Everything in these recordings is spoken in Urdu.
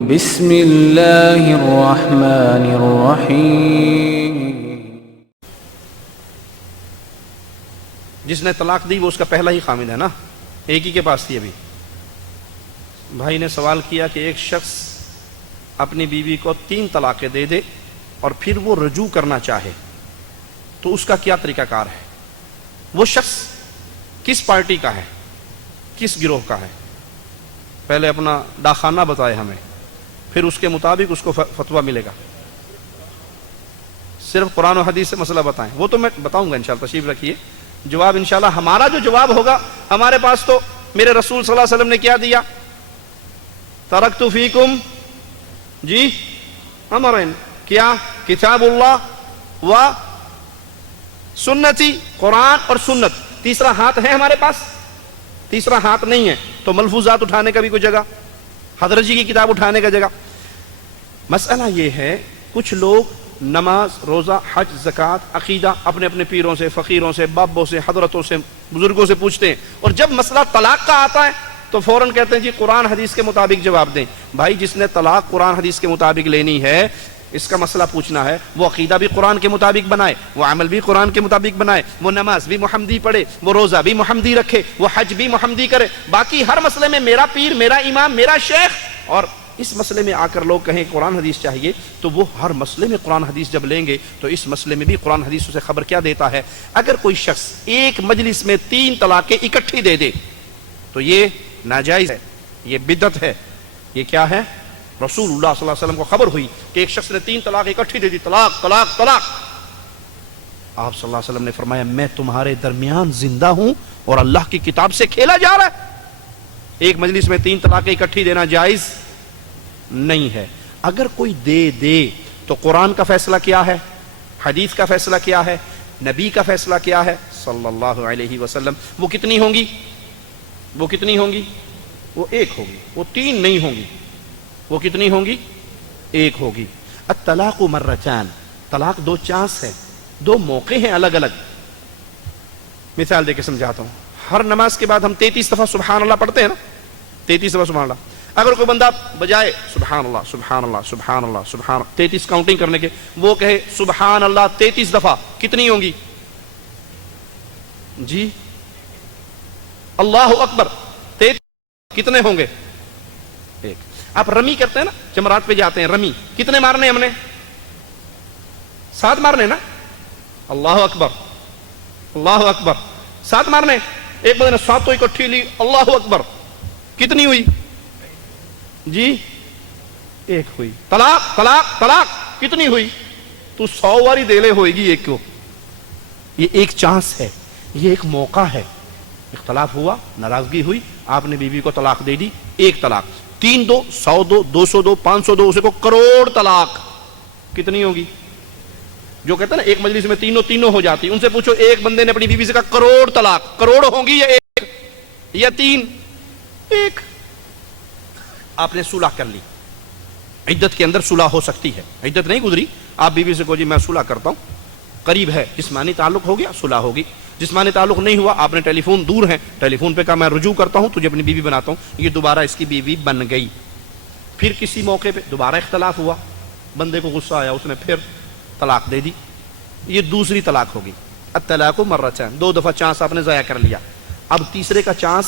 بسم اللہ الرحمن الرحیم۔ جس نے طلاق دی وہ اس کا پہلا ہی خامد ہے نا، ایک ہی کے پاس تھی ابھی۔ بھائی نے سوال کیا کہ ایک شخص اپنی بیوی کو 3 طلاقیں دے دے اور پھر وہ رجوع کرنا چاہے تو اس کا کیا طریقہ کار ہے؟ وہ شخص کس پارٹی کا ہے، کس گروہ کا ہے؟ پہلے اپنا ڈاکخانہ بتائے ہمیں، پھر اس کے مطابق اس کو فتویٰ ملے گا۔ صرف قرآن و حدیث سے مسئلہ بتائیں، وہ تو میں بتاؤں گا انشاءاللہ، تشریف رکھیے۔ جواب انشاءاللہ ہمارا جو جواب ہوگا، ہمارے پاس تو میرے رسول صلی اللہ علیہ وسلم نے کیا دیا؟ ترکت فیکم جی امرین، کیا؟ کتاب اللہ و سنتی، قرآن اور سنت۔ تیسرا ہاتھ ہے ہمارے پاس؟ تیسرا ہاتھ نہیں ہے، تو ملفوظات اٹھانے کا بھی کوئی جگہ، حضرت جی کی کتاب اٹھانے کا جگہ۔ مسئلہ یہ ہے، کچھ لوگ نماز، روزہ، حج، زکوٰۃ، عقیدہ اپنے اپنے پیروں سے، فقیروں سے، بابوں سے، حضرتوں سے، بزرگوں سے پوچھتے ہیں، اور جب مسئلہ طلاق کا آتا ہے تو فوراً کہتے ہیں جی قرآن حدیث کے مطابق جواب دیں۔ بھائی جس نے طلاق قرآن حدیث کے مطابق لینی ہے، اس کا مسئلہ پوچھنا ہے، وہ عقیدہ بھی قرآن کے مطابق بنائے، وہ عمل بھی قرآن کے مطابق بنائے، وہ نماز بھی محمدی پڑھے، وہ روزہ بھی محمدی رکھے، وہ حج بھی محمدی کرے۔ باقی ہر مسئلے میں میرا پیر، میرا امام، میرا شیخ، اور اس مسئلے میں آ کر لوگ کہیں قرآن حدیث چاہیے، تو وہ ہر مسئلے میں قرآن حدیث جب لیں گے تو اس مسئلے میں بھی قرآن حدیث اسے خبر کیا دیتا ہے؟ اگر کوئی شخص ایک مجلس میں 3 طلاقیں اکٹھی دے دے تو یہ ناجائز ہے، یہ بدعت ہے۔ یہ کیا ہے؟ رسول اللہ صلی اللہ علیہ وسلم کو خبر ہوئی کہ ایک شخص نے 3 طلاق اکٹھی دے دی، طلاق طلاق طلاق۔ آپ صلی اللہ علیہ وسلم نے فرمایا میں تمہارے درمیان زندہ ہوں اور اللہ کی کتاب سے کھیلا جا رہا ہے۔ ایک مجلس میں 3 طلاقیں اکٹھی دینا جائز نہیں ہے۔ اگر کوئی دے دے تو قرآن کا فیصلہ کیا ہے، حدیث کا فیصلہ کیا ہے، نبی کا فیصلہ کیا ہے صلی اللہ علیہ وسلم؟ وہ کتنی ہوں گی؟ وہ کتنی ہوں گی؟ وہ 1 ہوگی، وہ 3 نہیں ہوں گی۔ وہ کتنی ہوں گی؟ 1 ہوگی۔ الطلاق مرتان، طلاق 2 چانس ہے، 2 موقع ہیں الگ الگ۔ مثال دے کے سمجھاتا ہوں۔ ہر نماز کے بعد ہم 33 دفعہ سبحان اللہ پڑھتے ہیں نا، 33 دفعہ سبحان اللہ۔ اگر کوئی بندہ بجائے سبحان اللہ سبحان اللہ سبحان اللہ سبحان 33 کاؤنٹنگ کرنے کے، وہ کہے سبحان اللہ 33 دفعہ، کتنی ہوں گی؟ جی اللہ اکبر 33، کتنے ہوں گے؟ 1۔ آپ رمی کرتے ہیں نا، جمرات پہ جاتے ہیں، رمی کتنے مارنے ہم نے؟ 7 مارنے نا۔ اللہ اکبر اللہ اکبر 7 مارنے۔ ایک بندے نے 7 تو اکٹھی لی، اللہ اکبر، کتنی ہوئی؟ جی 1 ہوئی۔ طلاق طلاق طلاق کتنی ہوئی؟ تو 100 واری دے ہوئے گی 1 کو۔ یہ 1 چانس ہے، یہ ایک موقع ہے۔ اختلاف ہوا، ناراضگی ہوئی، آپ نے بیوی کو طلاق دے دی، 1 طلاق۔ 3 دو، 100 دو، 200 دو، 500 دو، اسے کو کروڑ طلاق، کتنی ہوگی؟ جو کہتے ہیں نا ایک مجلس میں تینوں ہو جاتی، ان سے پوچھو ایک بندے نے اپنی بیوی سے کہا کروڑ طلاق، کروڑ ہوں گی یا 1 یا 3؟ 1۔ آپ نے صلح کر لی، عدت کے اندر صلح ہو سکتی ہے، عدت نہیں گزری، آپ بیوی سے کہو جی میں صلح کرتا ہوں، قریب ہے، جسمانی تعلق ہو گیا، صلح ہوگی۔ جسمانی تعلق نہیں ہوا، آپ نے ٹیلی فون، دور ہے، ٹیلی فون پہ کہا میں رجوع کرتا ہوں، تجھے اپنی بیوی بناتا ہوں، یہ دوبارہ اس کی بیوی بن گئی۔ پھر کسی موقع پہ دوبارہ اختلاف ہوا، بندے کو غصہ آیا، اس نے پھر طلاق دے دی، یہ دوسری طلاق ہوگی۔ الطلاق مرتان، 2 دفعہ چانس آپ نے ضائع کر لیا۔ اب تیسرے کا چانس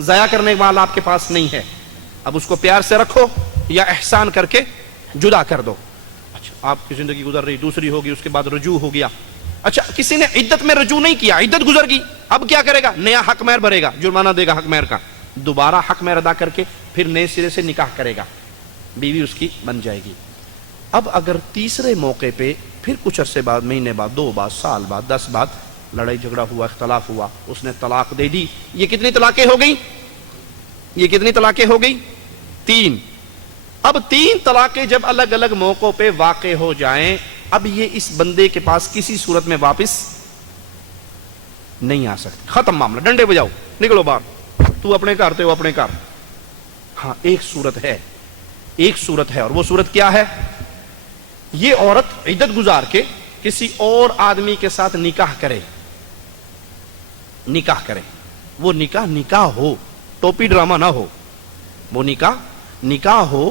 ضائع کرنے والا آپ کے پاس نہیں ہے، اب اس کو پیار سے رکھو یا احسان کر کے جدا کر دو۔ اچھا آپ کی زندگی گزر رہی، دوسری ہوگی، اس کے بعد رجوع ہو گیا۔ اچھا کسی نے عدت میں رجوع نہیں کیا، عدت گزر گئی، اب کیا کرے گا؟ نیا حق مہر بھرے گا، جرمانہ دے گا حق مہر کا، دوبارہ حق مہر ادا کر کے پھر نئے سرے سے نکاح کرے گا، بیوی اس کی بن جائے گی۔ اب اگر تیسرے موقع پہ پھر کچھ عرصے بعد، مہینے بعد، 2 بعد، سال بعد، 10 بعد لڑائی جھگڑا ہوا، اختلاف ہوا، اس نے طلاق دے دی، یہ کتنی طلاقیں ہو گئی؟ یہ کتنی طلاقیں ہو گئی؟ 3۔ اب 3 طلاقیں جب الگ الگ موقعوں پہ واقع ہو جائیں، اب یہ اس بندے کے پاس کسی صورت میں واپس نہیں آ سکتی، ختم معاملہ، ڈنڈے بجاؤ، نکلو باہر، تو اپنے گھر تے ہو اپنے گھر۔ ہاں ایک صورت ہے، ایک صورت ہے، اور وہ صورت کیا ہے؟ یہ عورت عدت گزار کے کسی اور آدمی کے ساتھ نکاح کرے، نکاح کرے، وہ نکاح ہو، ٹوپی ڈرامہ نہ ہو، وہ نکاح ہو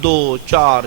2 4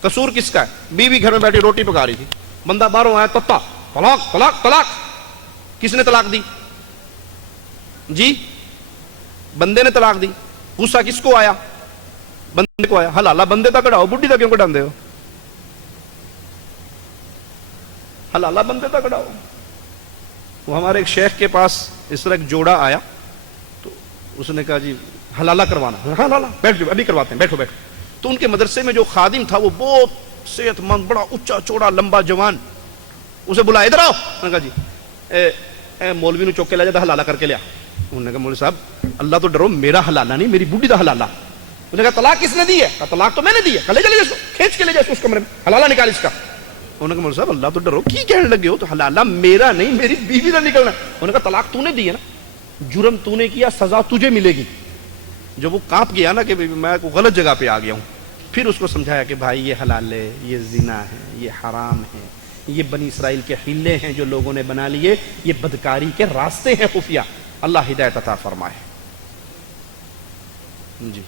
قصور کس کا ہے؟ بیوی گھر میں بیٹھی روٹی پکا رہی تھی، بندہ باہروں آیا، تتا طلاق طلاق طلاق. کس نے طلاق دی؟ جی بندے نے طلاق دی. غصہ کس کو آیا؟ بندے کو آیا. حلالہ بندے تک کڑاؤ، بڈھی تک کیوں کٹاندے ہو؟ حلالہ بندے تک کڑاؤ. وہ ہمارے ایک شیخ کے پاس اس طرح ایک جوڑا آیا تو اس نے کہا جی حلالہ کروانا. حلالہ بیٹھ جاؤ ابھی کرواتے ہیں، بیٹھو بیٹھو. تو ان کے مدرسے میں جو خادم تھا وہ بہت صحت مند، بڑا اونچا چوڑا لمبا جوان. اسے بلایا، ادھر آؤ. نے کہا جی اے مولوی نو چوک کے لے جا، حلالہ کر کے لیا. انہوں نے کہا مولوی صاحب اللہ تو ڈرو، میرا حلالہ نہیں میری بڈھی دا حلالہ. اس نے کہا طلاق کس نے دی ہے؟ کہا طلاق تو میں نے دی ہے. لے جا اس کو، کھینچ کے لے جا اس کمرے میں، حلالہ نکال اس کا. انہوں نے کہا مولوی صاحب اللہ تو ڈرو، کی کہنے لگے ہو؟ تو حلالہ میرا نہیں میری بیوی کا نکلنا. انہوں نے کہا طلاق تو نے دی ہے نا، جرم تو نے کیا، سزا تجھے ملے گی. جب وہ کانپ گیا نا کہ میں کو غلط جگہ پہ آ گیا ہوں، پھر اس کو سمجھایا کہ بھائی یہ حلال ہے، یہ زنا ہے، یہ حرام ہے، یہ بنی اسرائیل کے حلے ہیں جو لوگوں نے بنا لیے، یہ بدکاری کے راستے ہیں خفیہ. اللہ ہدایت عطا فرمائے. جی